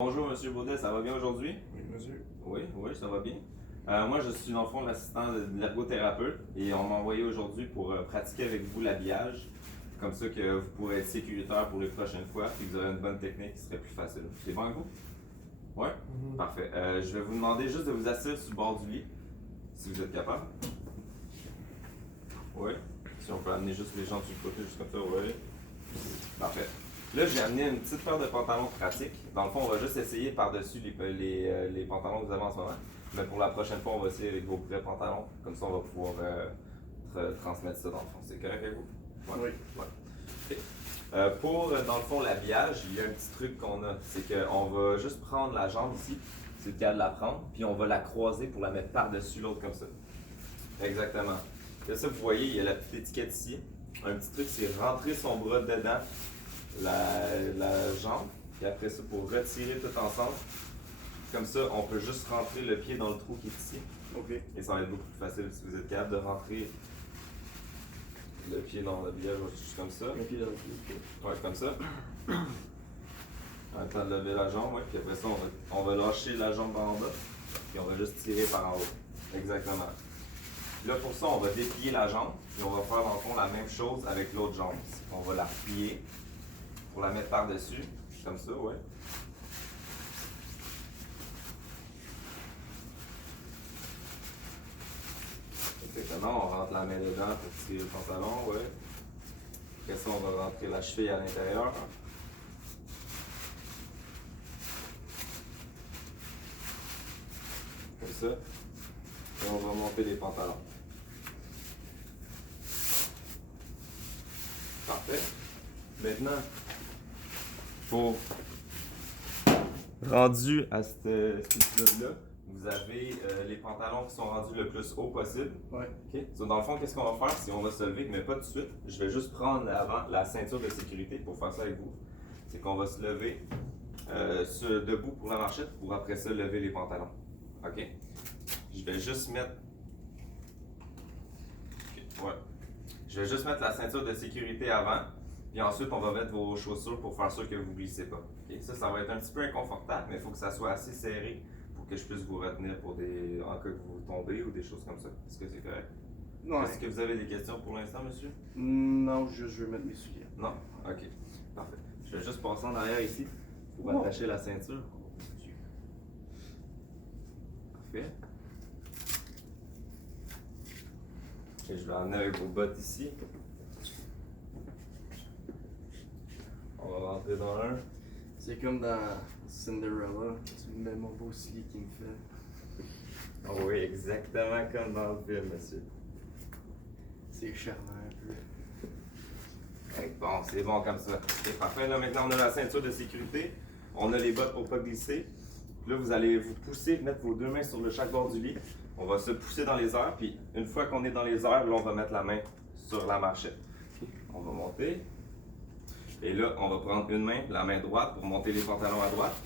Bonjour Monsieur Baudet, ça va bien aujourd'hui? Oui, monsieur. Oui, ça va bien. Moi, je suis dans le fond l'assistant de l'ergothérapeute et on m'a envoyé aujourd'hui pour pratiquer avec vous l'habillage, comme ça que vous pourrez être sécuritaire pour les prochaines fois et que vous aurez une bonne technique qui serait plus facile. C'est bon avec vous? Oui? Parfait. Je vais vous demander juste de vous asseoir sur le bord du lit, si vous êtes capable. Oui. Si on peut amener juste les jambes sur le côté, juste comme ça, oui. Parfait. Là, j'ai amené une petite paire de pantalons pratiques. Dans le fond, on va juste essayer par-dessus les pantalons que vous avez en ce moment. Mais pour la prochaine fois, on va essayer avec vos vrais pantalons. Comme ça, on va pouvoir transmettre ça dans le fond. C'est correct avec vous? Oui. Ouais. Ok. Dans le fond, l'habillage, il y a un petit truc qu'on a. C'est qu'on va juste prendre la jambe ici. C'est le cas de la prendre. Puis on va la croiser pour la mettre par-dessus l'autre comme ça. Exactement. Là, ça, vous voyez, il y a la petite étiquette ici. Un petit truc, c'est rentrer son bras dedans la jambe, puis après ça, pour retirer tout ensemble, comme ça, on peut juste rentrer le pied dans le trou qui est ici. OK. Et ça va être beaucoup plus facile si vous êtes capable de rentrer le pied dans le village, juste comme ça. Un pied dans le pied. Ouais, comme ça. En même temps de lever la jambe, ouais, puis après ça, on va lâcher la jambe en bas, puis on va juste tirer par en haut. Exactement. Là, pour ça, on va déplier la jambe, puis on va faire dans le fond la même chose avec l'autre jambe. On va la replier pour la mettre par-dessus, comme ça, ouais. Exactement, on rentre la main dedans pour tirer le pantalon, ouais. Après ça, on va rentrer la cheville à l'intérieur. Comme ça. Et on va monter les pantalons. Parfait. Maintenant, rendu à cet épisode-là, vous avez les pantalons qui sont rendus le plus haut possible. Ouais. OK? So, dans le fond, qu'est-ce qu'on va faire? Si on va se lever, mais pas tout de suite, je vais juste prendre la ceinture de sécurité pour faire ça avec vous. C'est qu'on va se lever debout pour la marchette pour après ça lever les pantalons. OK? Je vais juste mettre. OK, ouais. Je vais juste mettre la ceinture de sécurité avant. Puis ensuite, on va mettre vos chaussures pour faire sûr que vous ne glissez pas. Okay? Ça va être un petit peu inconfortable, mais il faut que ça soit assez serré pour que je puisse vous retenir en cas que vous tombez ou des choses comme ça. Est-ce que c'est correct? Non. Est-ce que vous avez des questions pour l'instant, monsieur? Non, juste je vais mettre mes souliers. Non? Ok. Parfait. Je vais juste passer en arrière ici pour attacher la ceinture. Parfait. Et je vais emmener avec vos bottes ici. On va rentrer dans un. C'est comme dans Cinderella, tu mets mon beau soulier qui me fait. Oh oui, exactement comme dans le film, monsieur. C'est charmant un peu. Bon, c'est bon comme ça. C'est parfait. Là, maintenant, on a la ceinture de sécurité. On a les bottes pour ne pas glisser. Là, vous allez vous pousser, mettre vos deux mains sur chaque bord du lit. On va se pousser dans les airs. Puis, une fois qu'on est dans les airs, là, on va mettre la main sur la marchette. On va monter. Et là, on va prendre une main, la main droite, pour monter les pantalons à droite.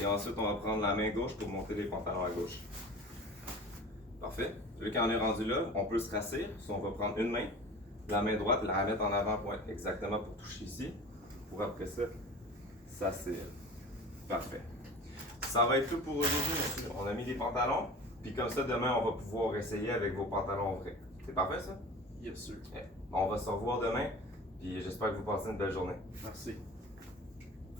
Et ensuite, on va prendre la main gauche pour monter les pantalons à gauche. Parfait. Là, quand on est rendu là, on peut se rasseoir. On va prendre une main, la main droite, la remettre en avant-pointe, exactement pour toucher ici. Pour après ça, s'asseoir. Parfait. Ça va être tout pour aujourd'hui, monsieur. On a mis des pantalons, puis comme ça, demain, on va pouvoir essayer avec vos pantalons vrais. C'est parfait, ça? Yes, sûr. On va se revoir demain, puis j'espère que vous passez une belle journée. Merci.